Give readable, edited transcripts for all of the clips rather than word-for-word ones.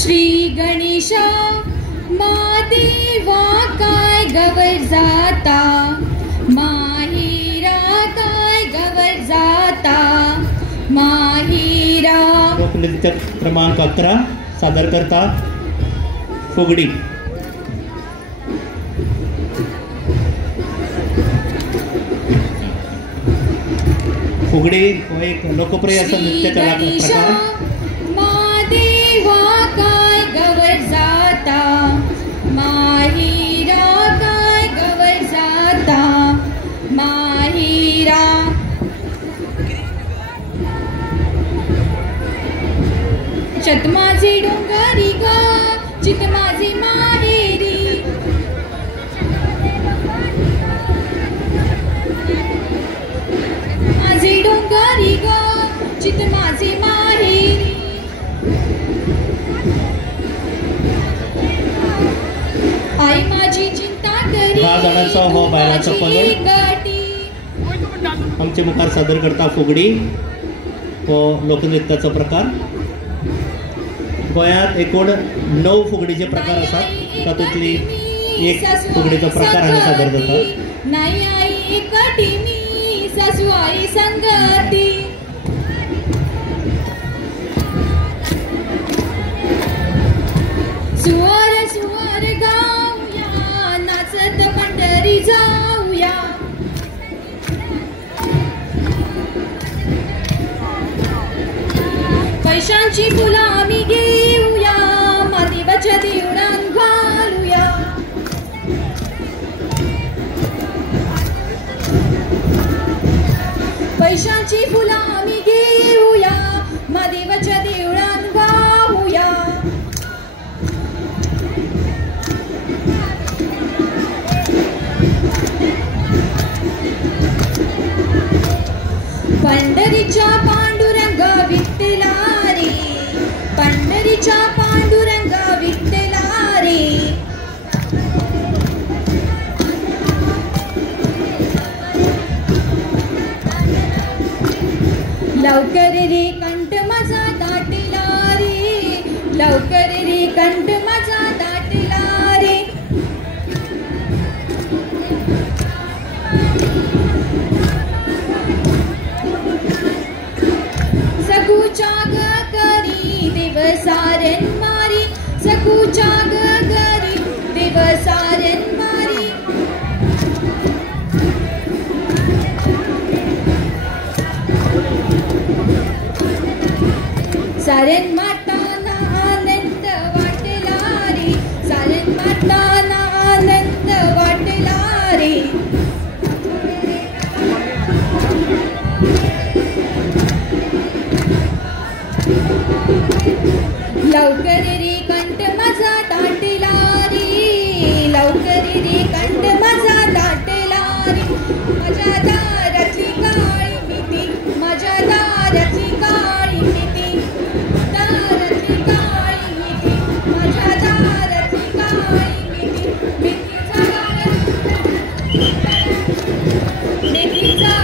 श्री गणेशा महादेवा काय गवर जाता माहिरा काय गवर जाता माहिरा। लोकनृत्य क्रमांक 11 सादर करता फुगडी। फुगडी हो एक लोकप्रिय असा नृत्य कला प्रकार। महादेवा काय गवर जाता माहिरा काय गवर जाता माहिरा। चत माझे डोंगरी ग चित माझे माहेरी माझे डोंगरी ग चित माझे माहेरी। आई माझी चिंता करी बाजाराचा हो बायलाचा पलोड आमचे मुखार सादर करता फुगडी हो लोकनृत्याचा प्रकार। गोंयांत एकूण 9 फुगडीचे प्रकार आसात तातूंतली एक फुगडीचो प्रकार हांगा सादर जाता। नाही आई एकटी मी सासू आई संगती सुवर सुवर गाऊया नाचत पंढरी जाऊया पैशांची फुलं आम्ही घेऊया महादेवाच्या देवळात घालूया पैशांची फुलं आम्ही घेऊया महादेवाच्या देवळात वाहूया। पंढरीच्या पांडुरंगा विठ्ठला रे पंढरीच्या पांडुरंगा विठ्ठला रे लवकर रे कंठ माझा दाटला रे लवकर रे कंठ माझा दाटला रे। सखूच्या ग करी देव सारन मारी सखूच्या ग करी देव सारन मारी। सारन माताना आनंद वाटला रे सारन माताना आनंद वाटला रे। लवकर रे कंठ माझा दाटला रे लवकर रे कंठ माझा दाटला रे। माझ्या दारातली काळी मिठी माझ्या दारातली काळी मिठी दारातली काळी मिठी माझ्या दारातली काळी मिठी मिठीचा मिठीचा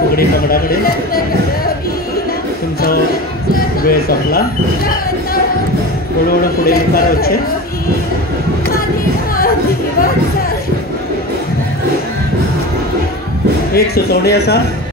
फुगडी पंगडाकडे तुमचा वेळ संपला। हळूहळू पुढे मुखार वच्चे एक सुचोवणी आसा।